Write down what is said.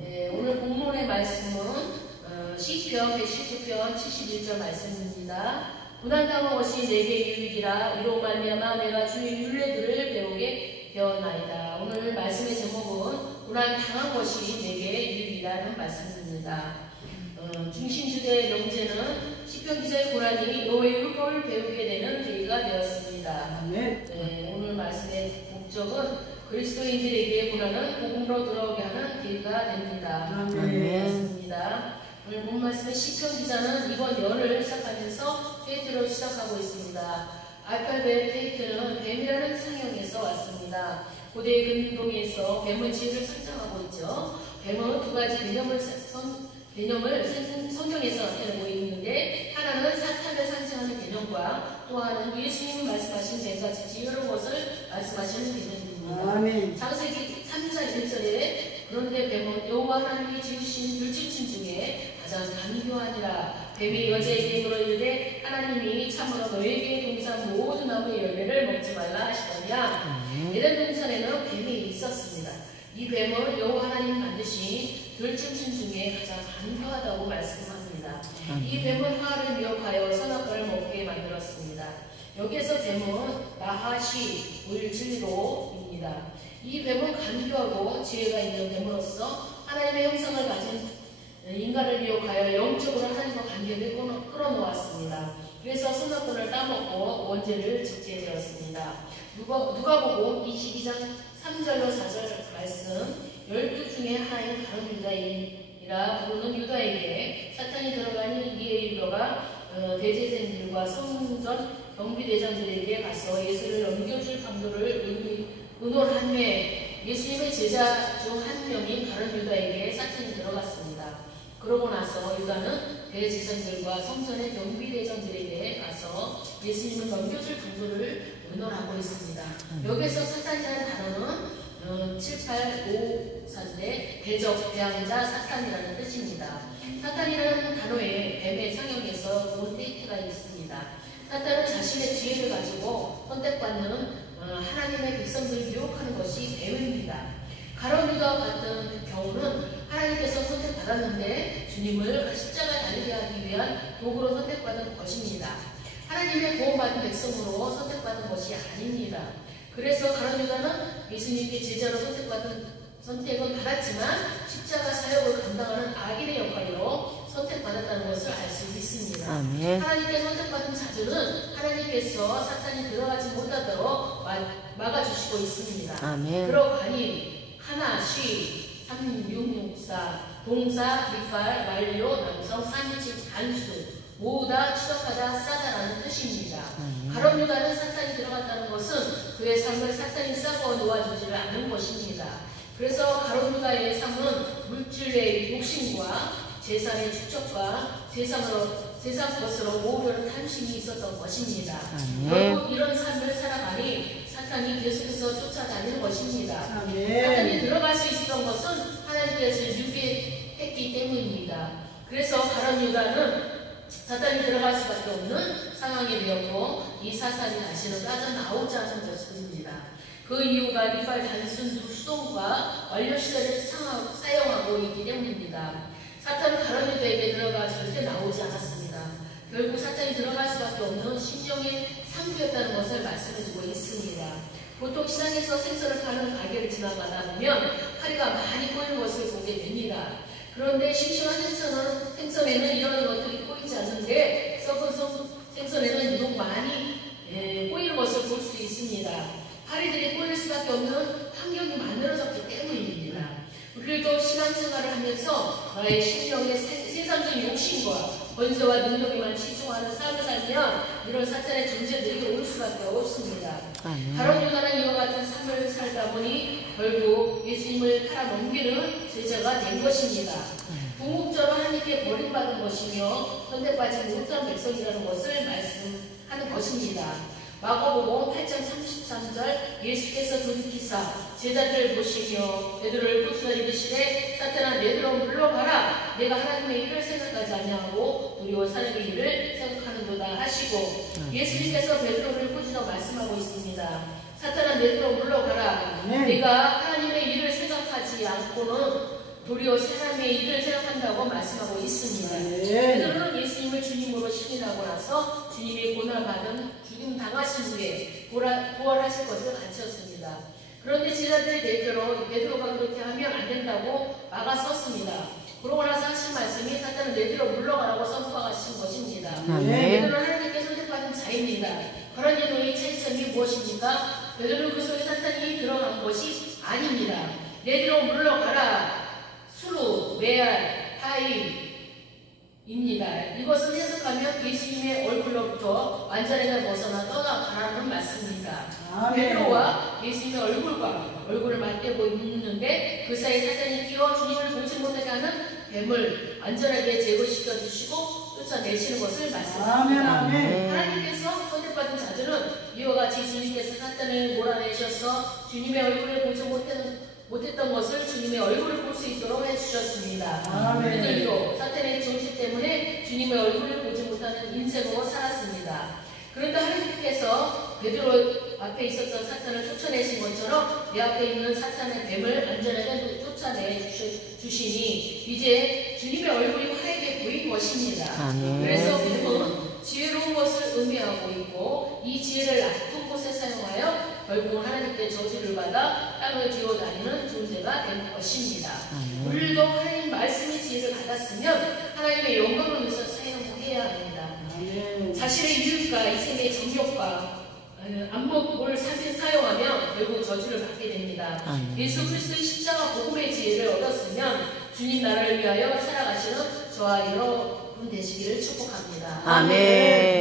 오늘 본문의 말씀은 시편 119편 71절 말씀입니다. 고난당한 것이 내게 유익이라 이로 말미암아 내가 주의 율례들을 배우게 되었나이다. 오늘 말씀의 제목은 고난당한 것이 내게 유익이라는 말씀입니다. 중심주제의 명제는 시편 기자의 고난이 여호와의 율법을 배우게 되는 계기가 되었습니다. 오늘 말씀의 목적은 그리스도인들에게 고난은 복음으로 돌아오게 하는 계기가 됩니다. 그렇습니다. 오늘 본 말씀의 시편 기자는 이번 연을 시작하면서 페이트로 시작하고 있습니다. 알파벳 페이트는 뱀이라는 상형에서 왔습니다. 고대 근동에서 뱀은 지혜를 상징하고 있죠. 뱀은 두 가지 개념을 성경에서 나타내고 있는데, 하나는 사탄을 상징하는 개념과 또 하나는 예수님이 말씀하신 뱀같이 지혜로운 것을 말씀하시는 개념입니다. 창세기 3장 1절에 그런데 뱀은 여호와 하나님이 지으신 들짐승 중에 가장 간교하니라. 뱀이 여자에게 물어이르되 하나님이 참으로 너에게 동산 모든 나무의 열매를 먹지 말라 하시더냐. 에덴 동산에는 뱀이 있었습니다. 이 뱀은 여호와 하나님 반드시 들짐승 중에 가장 간교하다고 말씀합니다. 이 뱀은 하와를 미혹하여 선악과를 먹게 만들었습니다. 여기에서 뱀은 나하시 물질로입니다. 이 뱀은 간교하고 지혜가 있는 뱀으로서 하나님의 형상을 가진 인간을 미혹하여 영적으로 하나님과 관계를 끌어놓았습니다. 그래서 선악과를 따먹고 원죄를 짓게 되었습니다. 누가복음 22장 3절로 4절 말씀, 12 중에 하나인 다른 유다인이라 부르는 유다에게 사탄이 들어가니 이에 유다가 대제사장들과 성전 경비대장들에게 가서 예수를 넘겨줄 강도를 의논하매 예수님의 제자 중 한 명인 다른 유다에게 사탄이 들어갔습니다. 그러고 나서 유다는 대제사장들과 성전의 경비대장들에게 가서 예수님을 넘겨줄 강도를 의논하고 있습니다. 여기서 사탄이라는 단어는 7854인데 대적, 대항자, 사탄이라는 뜻입니다. 사탄이라는 단어에 뱀의 상형에서 논테이트가 있습니다. 사탄은 자신의 지혜를 가지고 선택받는 하나님의 백성들을 유혹하는 것이 뱀입니다. 가룟 유다와 같은 경우는 하나님께서 선택받았는데 주님을 십자가에 달리게 하기 위한 도구로 선택받은 것입니다. 하나님의 구원받은 백성으로 선택받은 것이 아닙니다. 그래서 가룟 유다는 예수님께 제자로 선택은 받았지만 십자가 사역을 감당하는 악인의 역할로 선택받았다는 것을 알 수 있습니다. 하나님께 선택받은 자들은 하나님께서 사탄이 들어가지 못하도록 막아주시고 있습니다. 들어가니 하나, 쉬, 3664, 동사, 미팔, 완료, 남성, 3인칭, 단수, 모으다, 추적하다, 싸다라는 뜻입니다. 가룟 유다는 사탄이 들어갔다는 것은 그의 삶을 사탄이 싸고 놓아주지를 않는 것입니다. 그래서 가룟 유다의 삶은 물질의 욕심과 재산의 축적과 세상 것으로 모으려는 탐심이 있었던 것입니다. 결국 이런 삶을 살아가니 사탄이 계속해서 쫓아다니는 것입니다. 사탄이 들어갈 수 있었던 것은 하나님께서 유기했기 때문입니다. 그래서 가룟 유다는 사탄이 들어갈 수밖에 없는 상황이 되었고, 이 사탄이 다시는 빠져나오지 않은 것입니다. 그 이유가 리팔 단순 수동과 완료 시대를 사용하고 있기 때문입니다. 사탄은 가룟 유다에게 들어가 절대 나오지 않았습니다. 결국 사탄이 들어갈 수밖에 없는 심령의 상부였다는 것을 말씀해주고 있습니다. 보통 시장에서 생선을 파는 가게를 지나가다 보면 파리가 많이 꼬이는 것을 보게 됩니다. 그런데 싱싱한 생선에는 이런 것들이 꼬이지 않는데 썩은 생선에는 유독 많이 꼬이는 것을 볼 수 있습니다. 파리들이 꼬일 수밖에 없는 환경이 만들어졌기 때문입니다. 우리도 신앙생활을 하면서 나의 심령의 세상적인 욕심과 권세와 능력에만 치중하는 삶을 살면 이런 사탄의 존재들이 올 수밖에 없습니다. 가룟 유다는 이와 같은 삶을 살다 보니 결국 예수님을 팔아넘기는 제자가 된 것입니다. 궁극적으로 하나님께 버림받은 것이며 선택받지 못한 백성이라는 것을 말씀하는 것입니다. 마가복음 8장 33절, 예수께서 돌이키사 제자들을 보시며 베드로를 꾸짖어 이르시되 사탄아 내게로 물러가라. 내가 하나님의 일을 생각하지 아니하고 우리와 사람의 일을 생각하는도다 하시고, 예수님께서 베드로를 꾸짖어 말씀하고 있습니다. 사탄아 내게로 물러가라. 내가 하나님의 일을 생각하지 않고는 도리어 사람의 일을 생각한다고 말씀하고 있습니다. 베드로는 예수님을 주님으로 신인하고 나서 주님이 고난받은 죽임 당하신 후에 부활하실 것을 가르쳤습니다. 그런데 제자들이 베드로가 그렇게 하면 안 된다고 막아섰습니다. 그러고 나서 하신 말씀이 사탄은 내들어 물러가라고 선포하신 것입니다. 베드로는 하나님께 선택받은 자입니다. 그런 이도의 차이점이 무엇입니까? 베드로는 그 속에 사탄이 들어간 것이 아닙니다. 내들어 물러가라. 수루, 메알, 파이입니다. 이것은 해석하면 예수님의 얼굴로부터 완전히 벗어나 떠나가라는 말씀입니다. 베드로와 예수님의 얼굴을 맞대고 있는데 그 사이 사탄이 끼어 주님을 보지 못하게 하는 뱀을 안전하게 제거시켜 주시고 쫓아내시는 것을 말씀합니다. 하나님께서 선택받은 자들은 이와 같이 주님께서 사탄을 몰아내셔서 주님의 얼굴을 보지 못했던 것을 주님의 얼굴을 볼 수 있도록 해주셨습니다. 그들도 사탄의 정신 때문에 주님의 얼굴을 보지 못하는 인생으로 살았습니다. 그런데 하나님께서 베드로 앞에 있었던 사탄을 쫓아내신 것처럼 내 앞에 있는 사탄의 뱀을 안전하게 쫓아내 주시니 이제 주님의 얼굴이 화하게 보인 것입니다. 그래서 뱀은 지혜로운 것을 의미하고 있고 이 지혜를 나쁜 곳에 사용하여 결국 하나님께 저주를 받아 땅을 기어다니는 존재가 된 것입니다. 우리도 하나님 말씀의 지혜를 받았으면 하나님의 영광을 위해서 사용해야 합니다. 자신의 유익과 이생의 정욕과 안목을 사용하면 결국 저주를 받게 됩니다. 예수 그리스도의 십자가 복음의 지혜를 얻었으면 주님 나라를 위하여 살아가시는 저와 여러분 되시기를 축복합니다. 아멘.